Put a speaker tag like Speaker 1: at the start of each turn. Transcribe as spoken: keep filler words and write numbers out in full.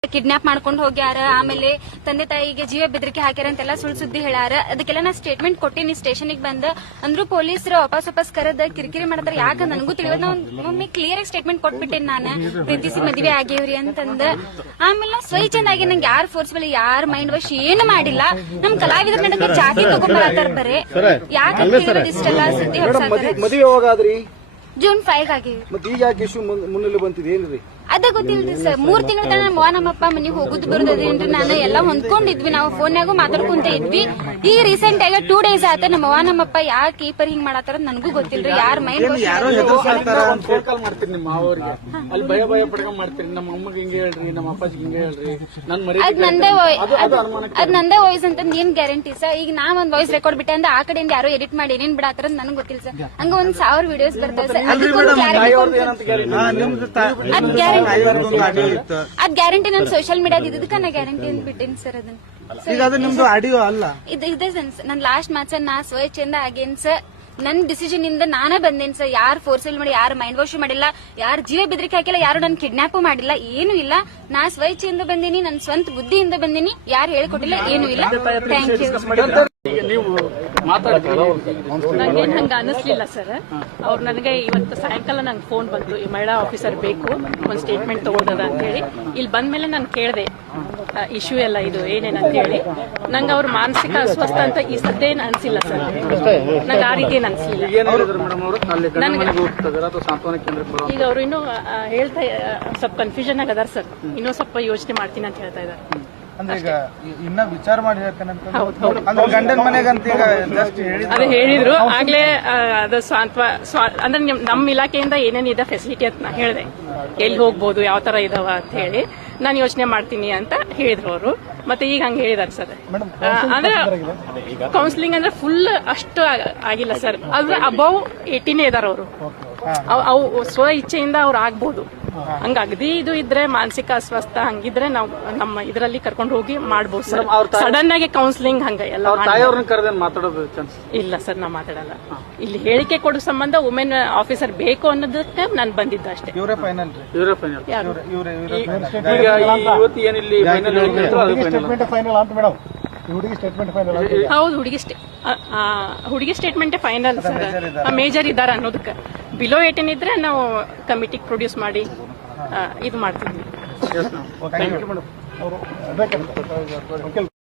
Speaker 1: Kidnap ಮಾಡ್ಕೊಂಡು ಹೋಗ್ಯಾರ, ಆಮೇಲೆ ತಂದೆ ತಾಯಿಗೆ ಜೀವ ಬೆದರಿಕೆ ಹಾಕ್ಯಾರ ಅಂತೆಲ್ಲ ಸುಳ್ಳು ಸುದ್ದಿ ಹೇಳ್ಯಾರ. ಅದಕ್ಕೆಲ್ಲ ನಾ ಸ್ಟೇಟ್ಮೆಂಟ್ ಕೊಟ್ಟಿನಿ ಸ್ಟೇಷನ್ಗೆ ಬಂದ. ಅಂದ್ರೂ ಪೊಲೀಸರು ವಾಪಸ್ ವಾಪಸ್ ಕರೆದ ಕಿರಿಕಿರಿ ಮಾಡ್ತಾರ. ಯಾಕ ನನಗೂ ತಿಳಿಯೋದ್ ನಾ ಒಮ್ಮೆ ಕ್ಲಿಯರ್ ಆಗಿ ಸ್ಟೇಟ್ಮೆಂಟ್ ಕೊಟ್ಬಿಟ್ಟೇನಿ ನಾನು ಪ್ರೀತಿಸಿ ಮದ್ವೆ ಆಗ್ಯವ್ರಿ ಅಂತಂದ. ಆಮೇಲೆ ಸ್ವಚ್ಛಂದಾಗಿ ನಂಗೆ ಯಾರು ಫೋರ್ಸ್ಬಲ್ ಯಾರ ಮೈಂಡ್ ವಾಶ್ ಏನು ಮಾಡಿಲ್ಲ. ನಮ್ ಕಲಾವಿದ್ರ ನಡುವೆ ಜಾತಿ ತಗೊಂಡ್ಬರತ್ತಾರ ಬರೇ. ಯಾಕೆ ಇಷ್ಟೆಲ್ಲ ಸುದ್ದಿ ಹಬ್ಸಾಕರ? June five ಆಗಿವಿ.
Speaker 2: ಮುನ್ನೆಲೆ ಬಂತಿದೆ ಏನ್ರಿ?
Speaker 1: ಅದ ಗೊತ್ತಿಲ್ರಿ ಸರ್. ಮೂರ್ ತಿಂಗಳ ತನ ನಮ್ಮ ನಮ್ಮಪ್ಪ ಮನಿಗೆ ಹೋಗುದು ಬರೋದೇನ್ರಿ. ನಾನು ಎಲ್ಲ ಹೊಂದ್ಕೊಂಡಿದ್ವಿ, ನಾವು ಫೋನ್ಯಾಗೂ ಮಾತಾಡ್ಕೊಂತ ಇದ್ವಿ. ಈಗ ರೀಸೆಂಟ್ ಆಗ ಟೂ ಡೇಸ್ ಆತ ನಮ್ಮ ಅವ್ವ ನಮ್ಮಪ್ಪ ಯಾಕೆ ಕೀಪರ್ ಹಿಂಗ್ ಮಾಡತ್ತಾರ ನನಗೂ ಗೊತ್ತಿಲ್ರಿ. ಯಾರ ಮೈಂಡ್
Speaker 2: ಮಾಡ್ತೀರಿ ನಿಮ್ಮ ಅವ್ರಿಗೆ ಅಲ್ಲಿ ಭಯ ಭಯ ಪಡ್ಕೊಂಡ್ ಮಾಡ್ತೀರಿ. ನಮ್ಮ ಅಮ್ಮಗೆ ಹಿಂಗೆ ಹೇಳ್ರಿ, ನಮ್ಮ ಅಪ್ಪಾಜಿಗೆ ಹಿಂಗೆ ಹೇಳ್ರಿ, ನನ್
Speaker 1: ಅದ್ ನಂದೇ ಅದ್ ನಂದೇ ವಾಯ್ಸ್ ಅಂತ ಏನ್ ಗ್ಯಾರಂಟಿ ಸರ್? ಈಗ ನಾ ಒಂದ್ ವಾಯ್ಸ್ ರೆಕಾರ್ಡ್ ಬಿಟ್ಟೆ ಅಂದ್ರೆ ಆ ಕಡೆಯಿಂದ ಯಾರೋ ಎಡಿಟ್ ಮಾಡಿ ಏನೇನ್ ಬಿಡತ್ತಾರ ನನಗೆ ಗೊತ್ತಿಲ್ಲ ಸರ್. ಹಂಗ ಒಂದ್ ಸಾವಿರ ವಿಡಿಯೋಸ್ ಬರ್ತವೆ ಸರ್. ಅದ್ ಗ್ಯಾರಂಟಿ ಅದ್ ಗ್ಯಾರಂಟಿ ನಾನು ಸೋಷಿಯಲ್ ಮೀಡಿಯಾದ ಇದಕ್ಕ ನಾ ಗ್ಯಾರಂಟಿ ಅಂತ ಬಿಟ್ಟೇನಿ ಸರ್. ಅದನ್ನ
Speaker 3: ಈಗ ಅದು ನಿಮ್ದು ಆಡಿಯೋ ಅಲ್ಲ,
Speaker 1: ಇದು ಇದೆ ಸರ್. ನನ್ ಲಾಸ್ಟ್ ಮ್ಯಾಚ್ ನಾ ಸ್ವಚ್ಛಂದ ಆಗೇನ್ ಸರ್. ನನ್ ಡಿಸಿಷನ್ ಇಂದ ನಾನೇ ಬಂದೇನ್ ಸರ್. ಯಾರು ಫೋರ್ಸಲ್ ಮಾಡಿ, ಯಾರು ಮೈಂಡ್ ವಾಶ್ ಮಾಡಿಲ್ಲ, ಯಾರು ಜೀವ ಬೆದರಿಕೆ ಹಾಕಿಲ್ಲ, ಯಾರು ನನ್ ಕಿಡ್ನಾಪ್ ಮಾಡಿಲ್ಲ, ಏನು ಇಲ್ಲ. ನಾ ಸ್ವಚ್ಛೆಯಿಂದ ಬಂದೀನಿ, ನನ್ ಸ್ವಂತ ಬುದ್ಧಿಯಿಂದ ಬಂದೀನಿ. ಯಾರು ಹೇಳಿಕೊಟ್ಟಿಲ್ಲ, ಏನು ಇಲ್ಲ. Thank you.
Speaker 4: ನಂಗೇನ್ ಹಂಗ ಅನಿಸ್ಲಿಲ್ಲ ಸರ್. ಅವ್ರು ನನಗೆ ಇವತ್ತು ಸಾಯಂಕಾಲ ನಂಗೆ ಫೋನ್ ಬಂತು, ಈ ಮಹಿಳಾ ಆಫೀಸರ್ ಬೇಕು, ಒಂದ್ ಸ್ಟೇಟ್ಮೆಂಟ್ ತಗೊಳ್ಳೋದ ಅಂತ ಹೇಳಿ. ಇಲ್ಲಿ ಬಂದ್ಮೇಲೆ ನಾನು ಕೇಳಿದೆ ಇಶ್ಯೂ ಎಲ್ಲ ಇದು ಏನೇನಂತ ಹೇಳಿ. ನಂಗೆ ಅವ್ರ ಮಾನಸಿಕ ಅಸ್ವಸ್ಥ ಅಂತ ಈ ಸದ್ಯ ಏನ್ ಅನ್ಸಿಲ್ಲ ಸರ್. ನಂಗೆ ಆ ರೀತಿ ಏನ್ ಅನ್ಸಿಲ್ಲ. ಈಗ ಅವ್ರು ಇನ್ನೂ ಹೇಳ್ತಾ ಸ್ವಲ್ಪ ಕನ್ಫ್ಯೂಷನ್ ಆಗ ಅದಾರ ಸರ್. ಇನ್ನೂ ಸ್ವಲ್ಪ ಯೋಚನೆ ಮಾಡ್ತೀನಿ ಅಂತ ಹೇಳ್ತಾ ಇದಾರೆ.
Speaker 3: ಅಂದ್ರೆ ಈಗ ಇನ್ನ ವಿಚಾರ ಮಾಡಿ ಹೇಳ್ತೇನೆ ಗಂಡನ ಮನೆಗಂತ ಈಗ ಜಸ್ಟ್ ಹೇಳಿದ್ರು.
Speaker 4: ಅದು ಹೇಳಿದ್ರು ಆಗ್ಲೇ. ಅದು ಸ್ವಾಂತ್ವ ಅಂದ್ರೆ ನಮ್ಮ ಇಲಾಖೆಯಿಂದ ಏನೇನಿದೆ ಫೆಸಿಲಿಟಿ ಅಂತ ನಾ ಹೇಳಿದೆ, ಎಲ್ಲಿ ಹೋಗ್ಬೋದು, ಯಾವ ತರ ಇದಾವ ಅಂತ ಹೇಳಿ ನಾನು ಯೋಚನೆ ಮಾಡ್ತೀನಿ ಅಂತ ಹೇಳಿದ್ರು ಅವರು. ಮತ್ತೆ ಈಗ ಹಂಗೆ ಹೇಳಿದಾರೆ ಸರ್. ಅಂದ್ರೆ ಕೌನ್ಸಿಲಿಂಗ್ ಅಂದ್ರೆ ಫುಲ್ ಅಷ್ಟು ಆಗಿಲ್ಲ ಸರ್. ಆದ್ರೆ ಅಬೌವ್ ಏಟೀನೇ ಇದಾರೆ ಅವರು. ಅವು ಸ್ವ ಇಚ್ಛೆಯಿಂದ ಅವ್ರು ಆಗ್ಬೋದು. ಹಂಗ ಅಗದಿ ಇದು ಇದ್ರೆ ಮಾನಸಿಕ ಅಸ್ವಸ್ಥ ಹಂಗಿದ್ರೆ ನಾವು ನಮ್ಮ ಇದರಲ್ಲಿ ಕರ್ಕೊಂಡು ಹೋಗಿ ಮಾಡ್ಬೋದು ಸರ್. ಸಡನ್ ಆಗಿ ಕೌನ್ಸಿಲಿಂಗ್ ಹಂಗ ಎಲ್ಲ ಇಲ್ಲ ಸರ್. ನಾ ಮಾತಾಡಲ್ಲ. ಇಲ್ಲಿ ಹೇಳಿಕೆ ಕೊಡೋ ಸಂಬಂಧ ವುಮೆನ್ ಆಫೀಸರ್ ಬೇಕು ಅನ್ನೋದಕ್ಕೆ ನಾನು ಬಂದಿದ್ದ ಅಷ್ಟೇ. ಹೌದು, ಹುಡುಗಿ ಹುಡುಗಿ ಸ್ಟೇಟ್ಮೆಂಟ್ ಫೈನಲ್ ಸರ್. ಮೇಜರ್ ಇದಾರ ಅನ್ನೋದಕ್ಕೆ. ಬಿಲೋ ಏಟೀನ್ ಇದ್ರೆ ನಾವು ಕಮಿಟಿಗೆ ಪ್ರೊಡ್ಯೂಸ್ ಮಾಡಿ ಇದು ಮಾಡ್ತಿದ್ವಿ.